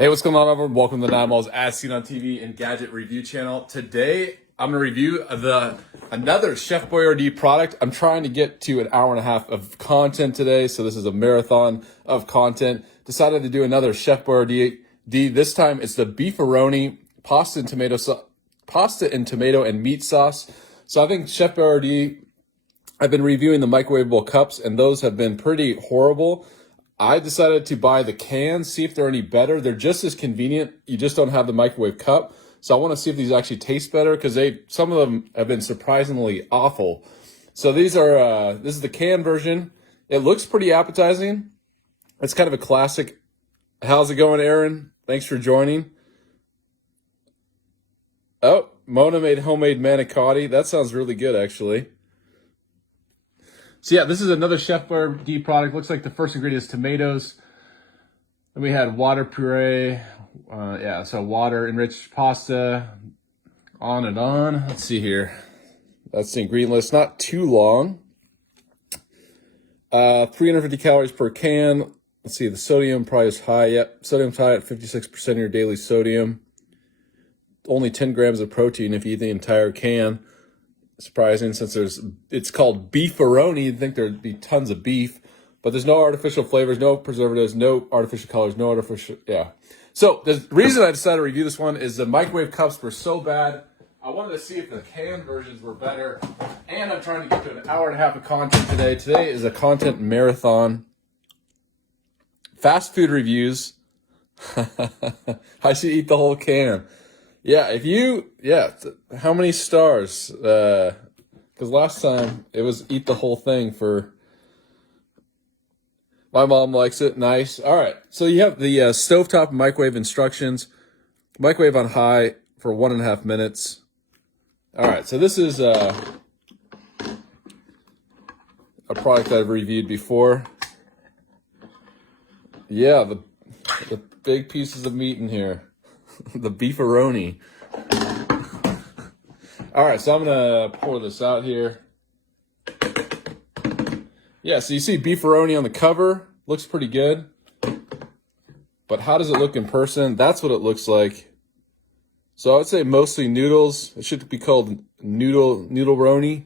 Hey, what's going on, everyone? Welcome to the Nine Malls As Seen on TV and Gadget Review channel. Today, I'm going to review another Chef Boyardee product. I'm trying to get to an hour and a half of content today, so this is a marathon of content. Decided to do another Chef Boyardee. This time, it's the beefaroni pasta and tomato and meat sauce. So I think Chef Boyardee, I've been reviewing the microwavable cups, and those have been pretty horrible. I decided to buy the cans, see if they're any better. They're just as convenient. You just don't have the microwave cup. So I want to see if these actually taste better because some of them have been surprisingly awful. So these are this is the can version. It looks pretty appetizing. It's kind of a classic. How's it going, Aaron? Thanks for joining. Oh, Mona made homemade manicotti. That sounds really good, actually. So yeah, this is another Chef Boyardee product. Looks like the first ingredient is tomatoes. Then we had water puree. So water enriched pasta. On and on. Let's see here. That's the ingredient list. Not too long. 350 calories per can. Let's see, the sodium probably is high. Yep, sodium's high at 56% of your daily sodium. Only 10 grams of protein if you eat the entire can. Surprising, since it's called beefaroni. You'd think there'd be tons of beef, but there's no artificial flavors, no preservatives, no artificial colors, no artificial, So the reason I decided to review this one is the microwave cups were so bad. I wanted to see if the can versions were better, and I'm trying to get to an hour and a half of content today. Today is a content marathon. Fast food reviews. I should eat the whole can. Yeah, how many stars? Because last time it was eat the whole thing for... My mom likes it. Nice. All right, so you have the stovetop microwave instructions. Microwave on high for 1.5 minutes. All right, so this is a product I've reviewed before. Yeah, the big pieces of meat in here. The beefaroni. All right, so I'm gonna pour this out here. Yeah, so you see beefaroni on the cover. Looks pretty good. But how does it look in person? That's what it looks like. So I would say mostly noodles. It should be called noodle-roni,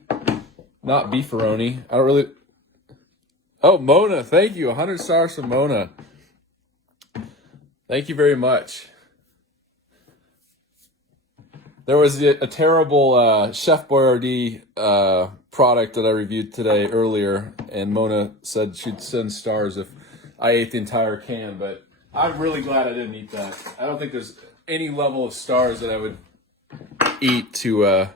not beefaroni. I don't really... Oh, Mona, thank you. 100 stars from Mona. Thank you very much. There was a terrible Chef Boyardee product that I reviewed today earlier, and Mona said she'd send stars if I ate the entire can, but I'm really glad I didn't eat that. I don't think there's any level of stars that I would eat to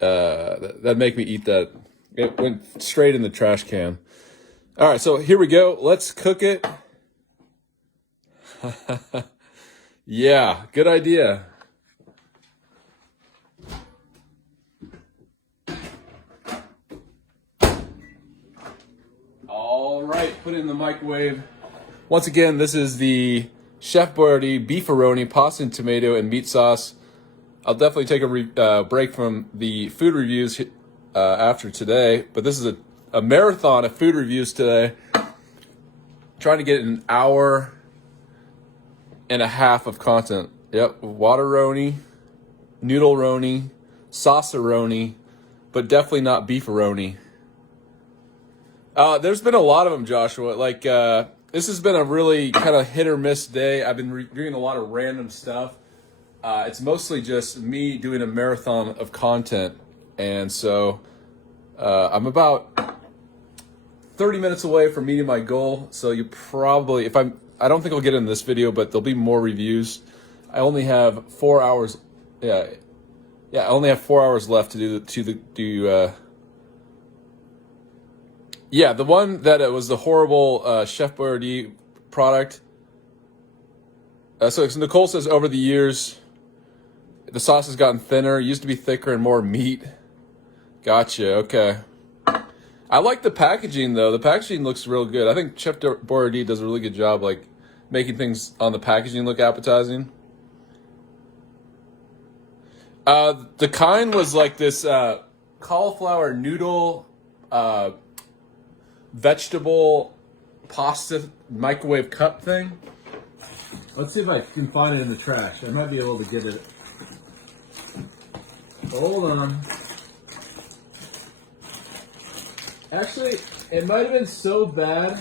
that make me eat that. It went straight in the trash can. All right, so here we go. Let's cook it. Yeah, good idea. All right, put it in the microwave. Once again, this is the Chef Boyardee Beefaroni pasta and tomato and meat sauce. I'll definitely take a break from the food reviews after today, but this is a marathon of food reviews today. Trying to get an hour and a half of content. Yep, water-roni, noodle-roni, sauce-roni, but definitely not beefaroni. There's been a lot of them, Joshua. Like, this has been a really kind of hit or miss day. I've been doing a lot of random stuff. It's mostly just me doing a marathon of content. And so I'm about 30 minutes away from meeting my goal. So you probably, I don't think I'll get in this video, but there'll be more reviews. I only have 4 hours. I only have 4 hours left to do. Yeah, the one that it was the horrible Chef Boyardee product. So Nicole says over the years, the sauce has gotten thinner. It used to be thicker and more meat. Gotcha. Okay. I like the packaging though. The packaging looks real good. I think Chef Boyardee does a really good job, like making things on the packaging look appetizing. The kind was like this cauliflower noodle. Vegetable pasta microwave cup thing. Let's see if I can find it in the trash. I might be able to get it. Hold on. Actually, it might have been so bad.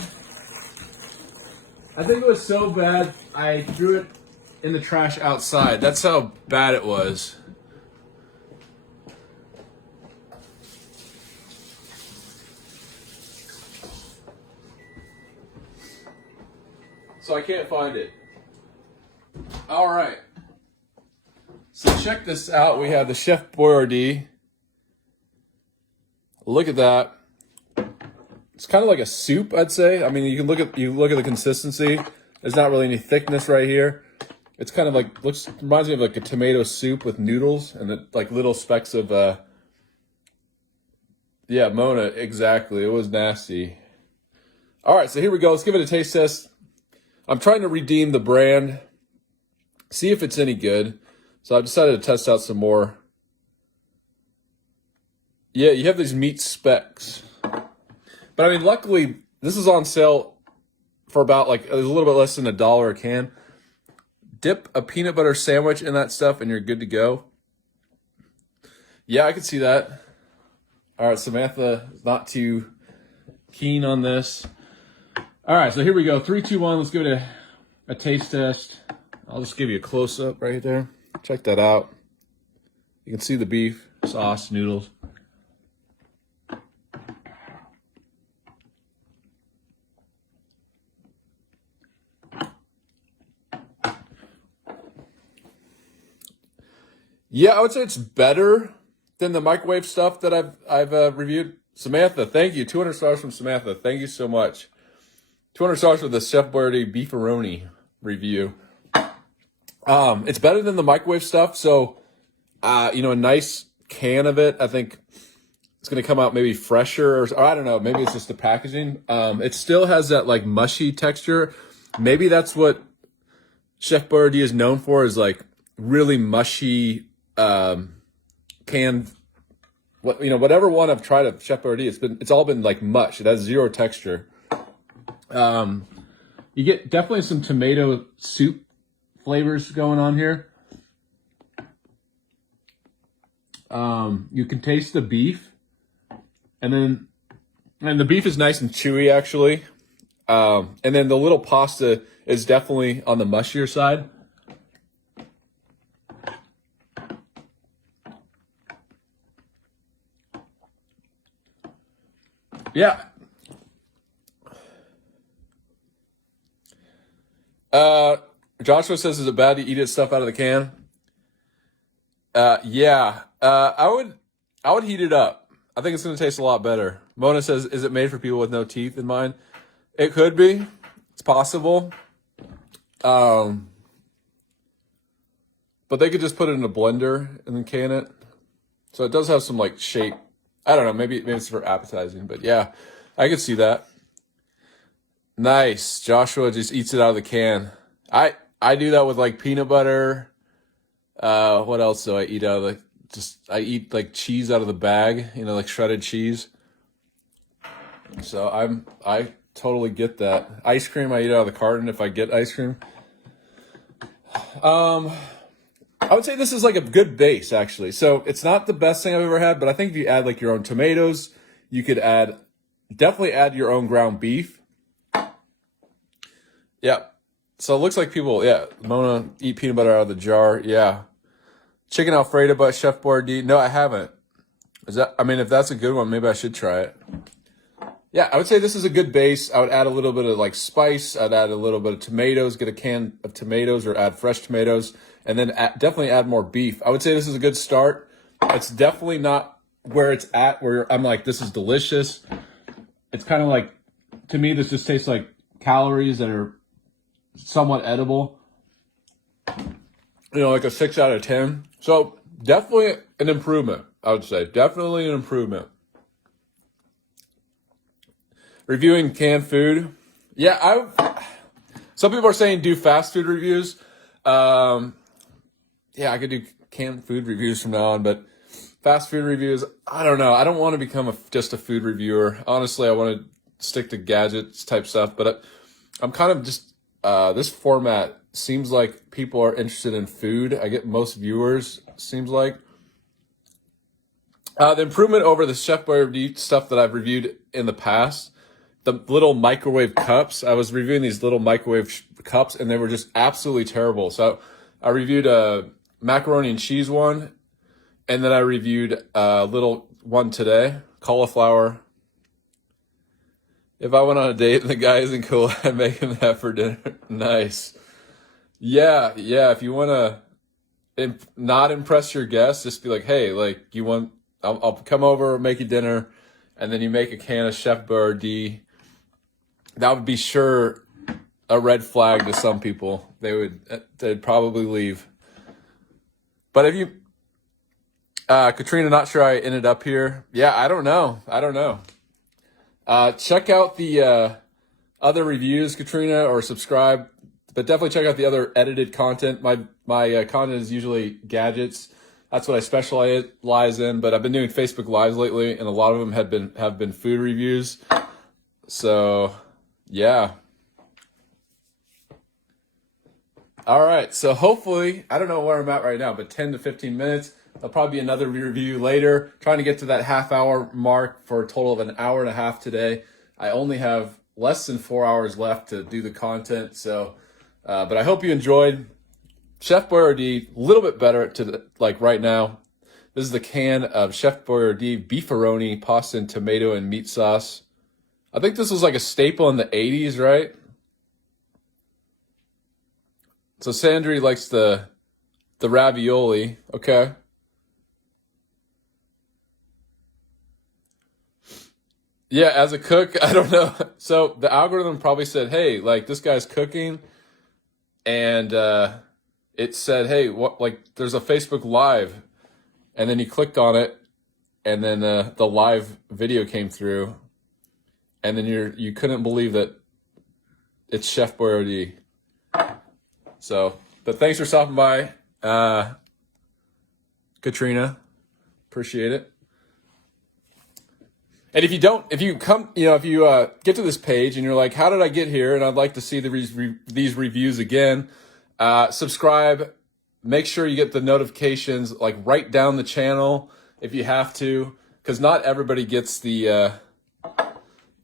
I think it was so bad I threw it in the trash outside. That's how bad it was. So I can't find it. All right. So check this out. We have the Chef Boyardee. Look at that. It's kind of like a soup, I'd say. I mean, you look at the consistency. There's not really any thickness right here. It's kind of like reminds me of like a tomato soup with noodles and like little specks of yeah, Mona, exactly. It was nasty. All right, so here we go. Let's give it a taste test. I'm trying to redeem the brand, see if it's any good. So I've decided to test out some more. Yeah, you have these meat specks. But I mean, luckily, this is on sale for about like a little bit less than $1 a can. Dip a peanut butter sandwich in that stuff and you're good to go. Yeah, I can see that. All right, Samantha is not too keen on this. All right, so here we go. 3, 2, 1. Let's give it a taste test. I'll just give you a close-up right there. Check that out. You can see the beef, sauce, noodles. Yeah, I would say it's better than the microwave stuff that I've reviewed. Samantha, thank you. 200 stars from Samantha. Thank you so much. 200 stars for the Chef Boyardee Beefaroni review. It's better than the microwave stuff. So, a nice can of it, I think it's going to come out maybe fresher or I don't know. Maybe it's just the packaging. It still has that like mushy texture. Maybe that's what Chef Boyardee is known for, is like really mushy, canned, whatever one I've tried of Chef Boyardee, it's all been like mush. It has zero texture. You get definitely some tomato soup flavors going on here. You can taste the beef, and the beef is nice and chewy actually. And then the little pasta is definitely on the mushier side. Yeah. Joshua says, is it bad to eat it stuff out of the can? Yeah. I would heat it up. I think it's going to taste a lot better. Mona says, is it made for people with no teeth in mind? It could be. It's possible. But they could just put it in a blender and then can it. So it does have some like shape. I don't know. Maybe it's for appetizing, but yeah, I could see that. Nice. Joshua just eats it out of the can. I do that with like peanut butter. What else do I eat out of I eat like cheese out of the bag, like shredded cheese. So I totally get that. Ice cream, I eat out of the carton if I get ice cream. I would say this is like a good base actually. So it's not the best thing I've ever had, but I think if you add like your own tomatoes, you could definitely add your own ground beef. Yeah. So it looks like people, yeah, Mona, eat peanut butter out of the jar. Yeah. Chicken Alfredo by Chef Boyardee. No, I haven't. If that's a good one, maybe I should try it. Yeah, I would say this is a good base. I would add a little bit of like spice. I'd add a little bit of tomatoes, get a can of tomatoes or add fresh tomatoes, and then definitely add more beef. I would say this is a good start. It's definitely not where it's at, where I'm like, this is delicious. It's kind of like, to me, this just tastes like calories that are somewhat edible. Like a 6 out of 10. So definitely an improvement, I would say. Definitely an improvement. Reviewing canned food. Yeah, some people are saying do fast food reviews. Yeah, I could do canned food reviews from now on, but fast food reviews, I don't know. I don't want to become just a food reviewer. Honestly, I want to stick to gadgets type stuff, but I'm kind of just this format seems like people are interested in food. I get most viewers, seems like. The improvement over the Chef Boyardee stuff that I've reviewed in the past, the little microwave cups. I was reviewing these little microwave cups, and they were just absolutely terrible. So I reviewed a macaroni and cheese one, and then I reviewed a little one today, cauliflower. If I went on a date and the guy isn't cool, I'm making that for dinner. Nice. Yeah. If you want to not impress your guests, just be like, hey, like I'll come over, make you dinner, and then you make a can of Chef Boyardee. That would be sure a red flag to some people. They'd probably leave. But if you, Katrina, not sure I ended up here. Yeah, I don't know. Check out the other reviews, Katrina, or subscribe. But definitely check out the other edited content. My content is usually gadgets. That's what I specialize in. But I've been doing Facebook Lives lately, and a lot of them have been food reviews. So, yeah. All right. So hopefully, I don't know where I'm at right now, but 10 to 15 minutes. There'll probably be another review later. Trying to get to that half-hour mark for a total of an hour and a half today. I only have less than 4 hours left to do the content. So, but I hope you enjoyed. Chef Boyardee, a little bit better like right now. This is the can of Chef Boyardee Beefaroni pasta and tomato and meat sauce. I think this was like a staple in the 80s, right? So Sandri likes the ravioli. Okay. Yeah, as a cook, I don't know. So the algorithm probably said, hey, like this guy's cooking, and it said, hey, what, like there's a Facebook Live, and then he clicked on it, and then the live video came through, and then you couldn't believe that it's Chef Boyardee. So, but thanks for stopping by, Katrina. Appreciate it. And if you get to this page and you're like, how did I get here? And I'd like to see these reviews again. Subscribe. Make sure you get the notifications. Like, write down the channel if you have to, because not everybody gets the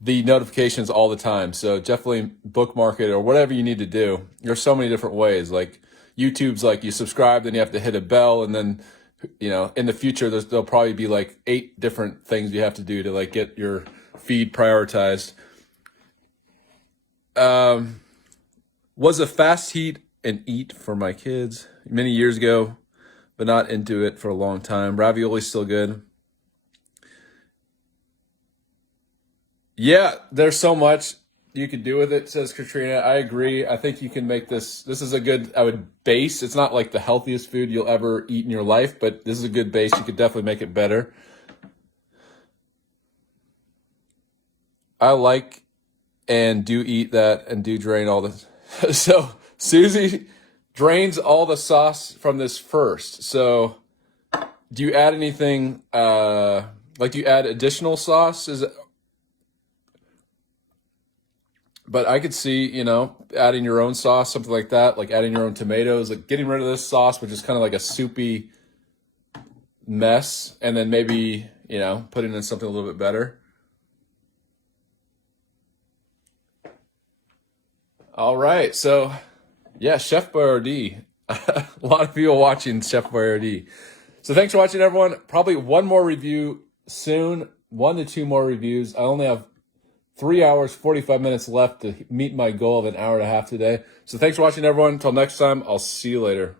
notifications all the time. So definitely bookmark it or whatever you need to do. There's so many different ways. Like YouTube's like you subscribe, then you have to hit a bell, and then in the future there'll probably be like 8 different things you have to do to like get your feed prioritized. Was a fast and eat for my kids many years ago, but not into it for a long time. Ravioli's still good. Yeah, there's so much you could do with it, says Katrina. I agree. I think you can make this is a good, base. It's not like the healthiest food you'll ever eat in your life, but this is a good base. You could definitely make it better. I like and do eat that and do drain all this. So Susie drains all the sauce from this first. So do you add anything, do you add additional sauce? But I could see, adding your own sauce, something like that, like adding your own tomatoes, like getting rid of this sauce, which is kind of like a soupy mess, and then maybe, putting in something a little bit better. All right. So, yeah, Chef Boyardee. A lot of people watching Chef Boyardee. So thanks for watching, everyone. Probably one more review soon, 1 to 2 more reviews. I only have 3 hours, 45 minutes left to meet my goal of an hour and a half today. So thanks for watching, everyone. Until next time, I'll see you later.